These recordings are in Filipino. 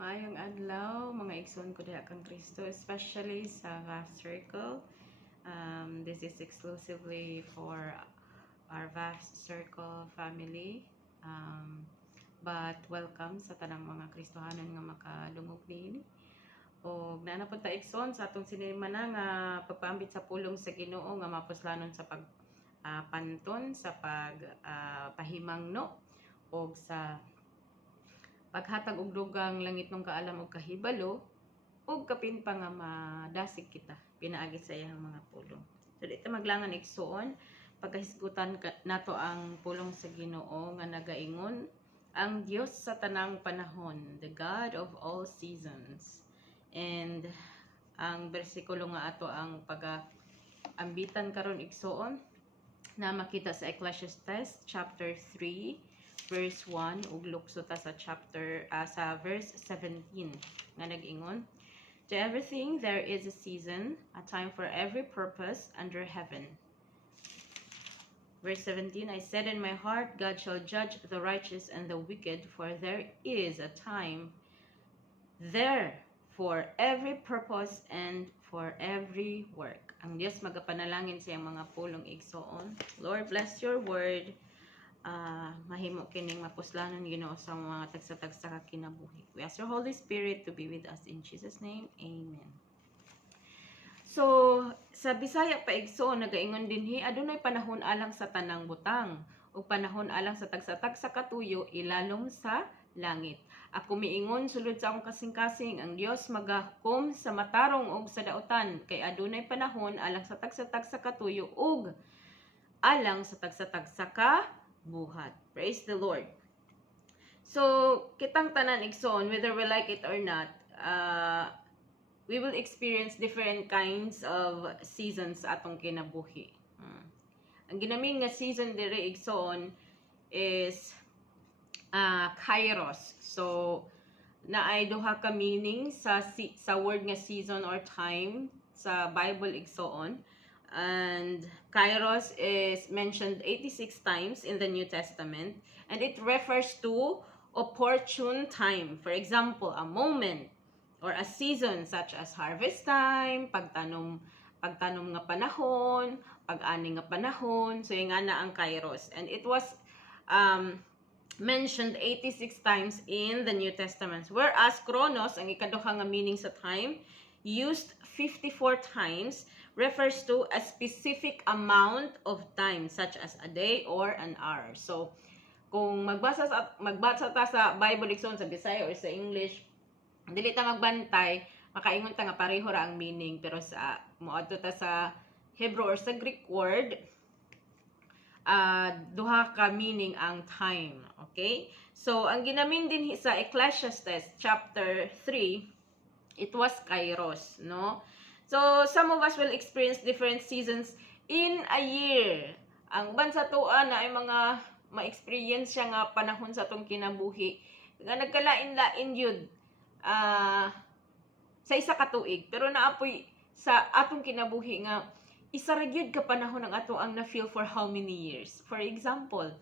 Maayong adlaw, mga igsoon ko diha kang Kristo, especially sa VAF Circle. This is exclusively for our VAF Circle family. But welcome sa tanang mga Kristohanon nga makadungog niini. O nanapod ta igsoon sa atong sinimana nga pagpaambit sa pulong sa Ginoo nga mapuslanon sa panton sa pahimangno o sa paghatag og dugang langit nung kaalam og kahibalo ug kapin pa nga madasig kita pinaagi sa iyang mga pulong. So dito maglangan igsuon pagkahisgutan nato ang pulong sa Ginoo nga nagaingon ang Dios sa tanang panahon, the God of all seasons. And ang bersikulo nga ato ang pag-ambitan karon igsuon na makita sa Ecclesiastes chapter 3 verse 1 ug lukso ta sa sa verse 17 nga nag-ingon, to everything there is a season, a time for every purpose under heaven. Verse 17, I said in my heart, God shall judge the righteous and the wicked, for there is a time there for every purpose and for every work. Ang Diyos magapanalangin sa iyang mga pulong igsoon. Lord, bless your word. Mahimo kining mapuslanon Ginoo sa mga tagsa-tagsa ka kinabuhi. We ask your Holy Spirit to be with us in Jesus name. Amen. So sa Bisaya pa igsoon nagaingon dinhi adunay panahon alang sa tanang butang ug panahon alang sa tagsa-tagsa katuyo ilalom sa langit. Ako miingon sulod sa akong kasing-kasing ang Dios magahukom sa matarong ug sa dautan kay adunay panahon alang sa tagsa-tagsa katuyo ug alang sa tagsa-tagsa ka buhat. Praise the Lord. So, kitang tanan igsoon, whether we like it or not, we will experience different kinds of seasons sa atong kinabuhi. Ang ginaming nga season dire igsoon is kairos. So, naay duha ka meaning sa word nga season or time sa Bible igsoon. And kairos is mentioned 86 times in the New Testament, and it refers to opportune time. For example, a moment or a season such as harvest time, pagtanom nga panahon, pag-ani nga panahon. So yung nga na ang kairos, and it was mentioned 86 times in the New Testament, whereas chronos, ang ikaduha nga meaning sa time, used 54 times, refers to a specific amount of time such as a day or an hour. So kung magbasa ta sa Bible igsoon sa Bisaya or sa English, dili ta magbantay, makaingon ta nga pareho ra ang meaning, pero sa moadto ta sa Hebrew or sa Greek word, duha ka meaning ang time. Okay? So ang ginamin din sa Ecclesiastes chapter 3, it was kairos, no? So, some of us will experience different seasons in a year. Ang bansa tuan na ay mga ma-experience siya nga panahon sa atong kinabuhi. Nga nagkalain-lain yun sa isa ka tuig. Pero naapoy sa atong kinabuhi nga isa ra gyud ka panahon ang ato ang na-feel for how many years. For example,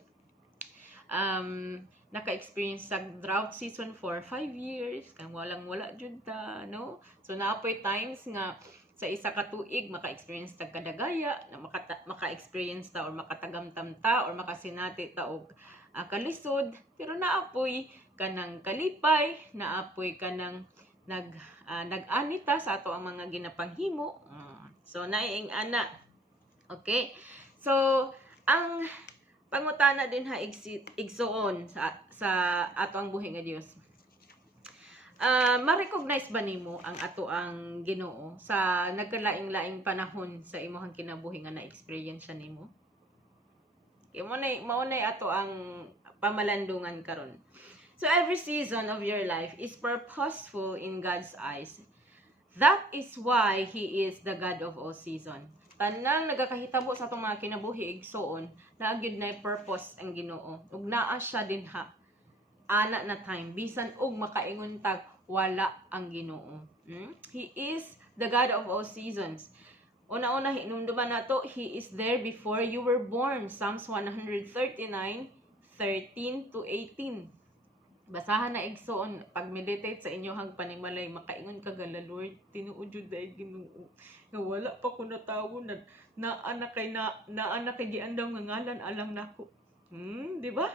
naka-experience sa drought season for 5 years, kang walang-wala jud ta, no? So naapoy times nga sa isa ka tuig maka-experience tag kadagaya, na maka-experience ta or makatagamtam ta or makasinati ta og kalisod, pero naapoy kanang kalipay, naapoy kanang nag-ani ta sa ato ang mga ginapanghimo. So naing ana. Okay? So ang pangutana din ha igsoon sa ato ang buhi nga Dios. Ma-recognize ba nimo ang ato ang Ginoo sa nagkalaing-laing panahon sa imong kinabuhi nga na-experience nimo? Kay mao nay ato ang pamalandungan karon. So every season of your life is purposeful in God's eyes. That is why He is the God of all season. Tanang nagakahitabo sa atong mga kinabuhi igsoon, naagid na purpose ang Ginoo. Ug naa siya din ha ana na time bisan og makaingon tag wala ang Ginoo. He is the God of all seasons. Una-una hinumduman nato, He is there before you were born. Psalms 139:13 to 18. Basahan na igsoon, pag-meditate sa inyohang panimalay, makaingon ka gala, Lord, tinuod jud dahil Ginoo. Nga wala pa ko natawo na naa kay giandaw nga ngalan alang nako. Di ba?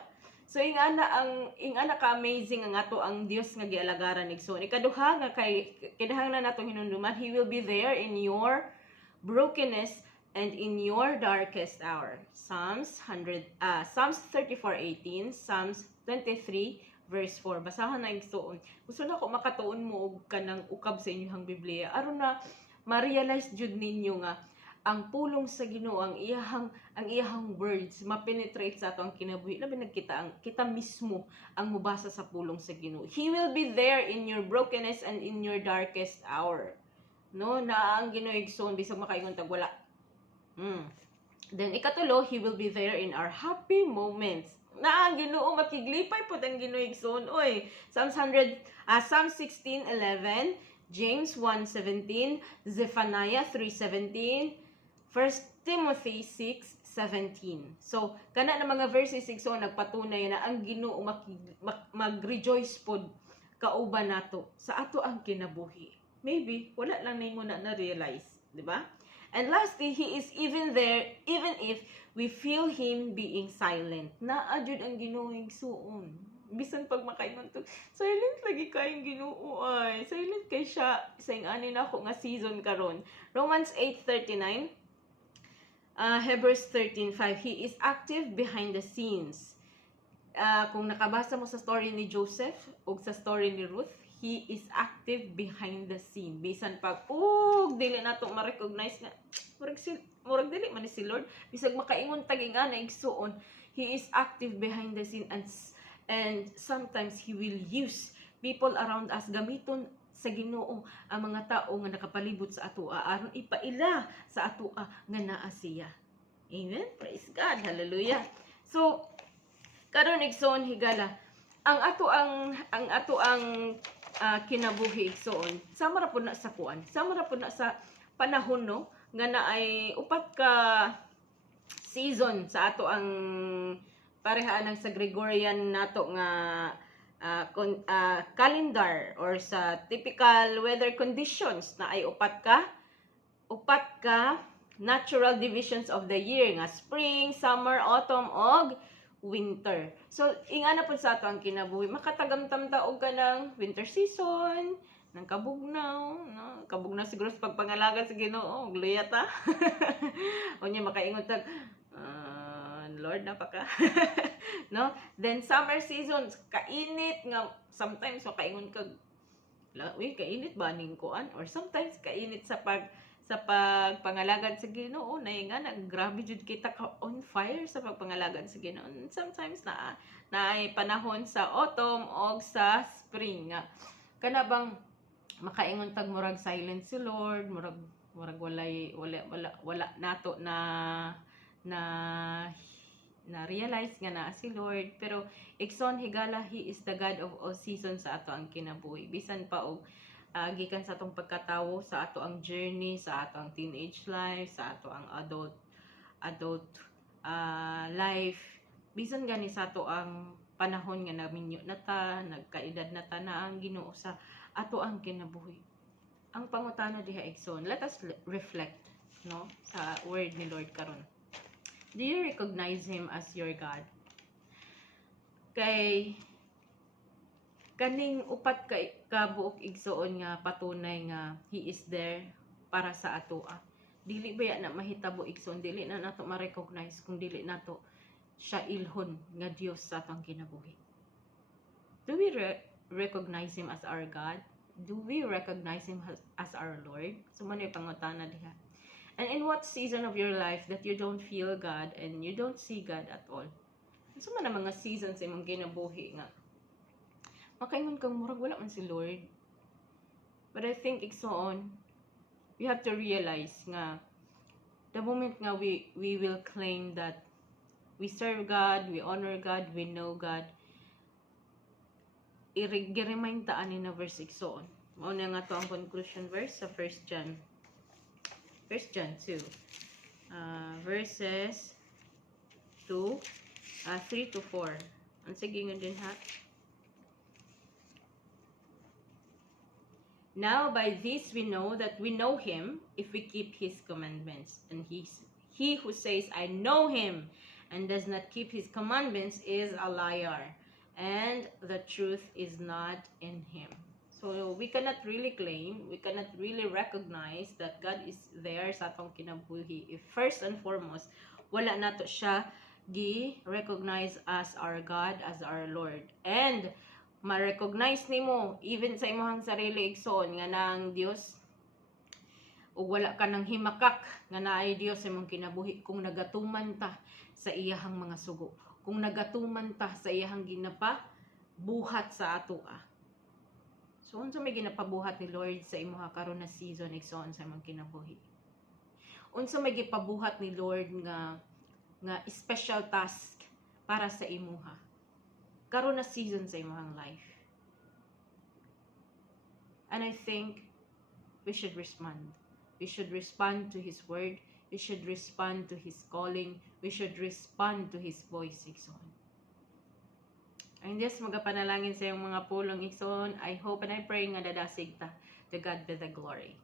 So ingana ka amazing ang ato ang Dios nga gialagaran igsoon. Ikaduha nga kay kinahanglan natong hinumduman, He will be there in your brokenness and in your darkest hour. Psalms 34:18, Psalms 23 verse 4. Basahan na igsoon. Gusto na ko makatuon mo og kanang ukab sa inyong Biblia aron na ma-realize jud ninyo nga ang pulong sa Ginoo, ang iyahang words ma-penetrate sa ato ang kinabuhi. Labi kita mismo ang mubasa sa pulong sa Ginoo. He will be there in your brokenness and in your darkest hour. No, na ang Ginoo igsoon bisag makaingon tag wala. Then ikatulo, He will be there in our happy moments. Na ang Ginoo makiglipay pud ang Ginoo igsoon. Oy, Psalm 16:11, James 1:17, Zephaniah 3:17, 1 Timothy 6:17. So, kana na mga verses igsoon nagpatunay na ang Ginoo mag-rejoice pod kauban nato sa ato ang kinabuhi. Maybe wala lang nimo na realize, di ba? And lastly, He is even there even if we feel Him being silent. Naa jud ang Ginoo igsoon. Bisan pag makaingon to, silent lagi kayong Ginoo ay. Silent kay siya sa ingani na ako nga season karon. Romans 8:39, Hebrews 13:5. He is active behind the scenes. Kung nakabasa mo sa story ni Joseph o sa story ni Ruth, He is active behind the scene. Bisan pag dili nato ma-recognize nga murag dili man ni si Lord, bisag makaingon tag ingana igsuon, He is active behind the scene and sometimes He will use people around us, gamiton sa Ginoo ang mga tao nga nakapalibot sa atoa aron ipaila sa atoa nga naa siya. Amen. Praise God. Hallelujah. So karon igsoon higala ang ato ang kinabuhi igsoon sama ra pud na sa kuan, sama ra pud na sa panahon no nga naay upat ka season sa ato ang parehaan ng sa Gregorian nato nga calendar or sa typical weather conditions na ay upat ka natural divisions of the year nga spring, summer, autumn og winter. So ingana pud sa ato ang kinabuhi, makatagamtam ta og kanang winter season, nang kabugnaw, no? Kabugnaw siguro sa pagpangalaga sa Ginoo, gluya ta. Unya makaingon tag Lord napaka no? Then summer season, kainit nga sometimes makaingon kag uy kainit ba ning kuan, or sometimes kainit sa pagpangalagad sa Ginoo na nga grabe jud kita ka on fire sa pagpangalagad sa Ginoo. Sometimes na ay panahon sa autumn o sa spring nga kana bang makaingon tag murag silent si Lord, murag wala nato na realize nga na si Lord, pero igsoon higala He is the God of all seasons sa ato ang kinabuhi. Bisan pa og gikan sa atong pagkatawo, sa ato ang journey, sa ato ang teenage life, sa ato ang adult life, bisan gani sa ato ang panahon nga naminyo na ta, nagkaedad na ta, na ang Ginoo sa ato ang kinabuhi. Ang pangutana diha igsoon, let us reflect no sa word ni Lord karon. Do you recognize Him as your God? Kay kaning upat ka buok igsoon nga patunay nga He is there para sa atoa. Dili ba na mahitabo igsoon, dili na nato ma-recognize kung dili nato siya ilhon nga Dios sa atong kinabuhi. Do we recognize Him as our God? Do we recognize Him as our Lord? So manoy pangutana diha. And in what season of your life that you don't feel God and you don't see God at all? So man mga seasons sa imong kinabuhi nga makaingon kang murag wala man si Lord. But I think igsoon, we have to realize nga the moment nga we will claim that we serve God, we honor God, we know God, i-remind ta ani na verse igsoon. Mao na nga to ang conclusion verse sa 1 John 2 verses 3 to 4. Ang sige nga din ha. Now by this we know that we know him if we keep his commandments. And he who says, I know him, and does not keep his commandments is a liar, and the truth is not in him. So we cannot really claim, we cannot really recognize that God is there sa atong kinabuhi if first and foremost wala nato siya gi-recognize as our God, as our Lord. And ma-recognize nimo even sa imong sarili igsoon nga nang Dios, o wala ka nang himakak nga naay Dios sa imong kinabuhi kung nagatuman ta sa iyahang mga sugo, kung nagatuman ta sa iyahang buhat sa atoa. So unsa may ginapabuhat ni Lord sa imong karon na season igsoon sa imong kinabuhi? Unsa may gipabuhat ni Lord nga special task para sa imuha karon na season sa imong life? And I think we should respond. We should respond to his word. We should respond to his calling. We should respond to his voice igsoon. Ang Diyos magapanalangin sa iyong mga pulong igsoon. I hope and I pray nga dadasig ta. To God be the glory.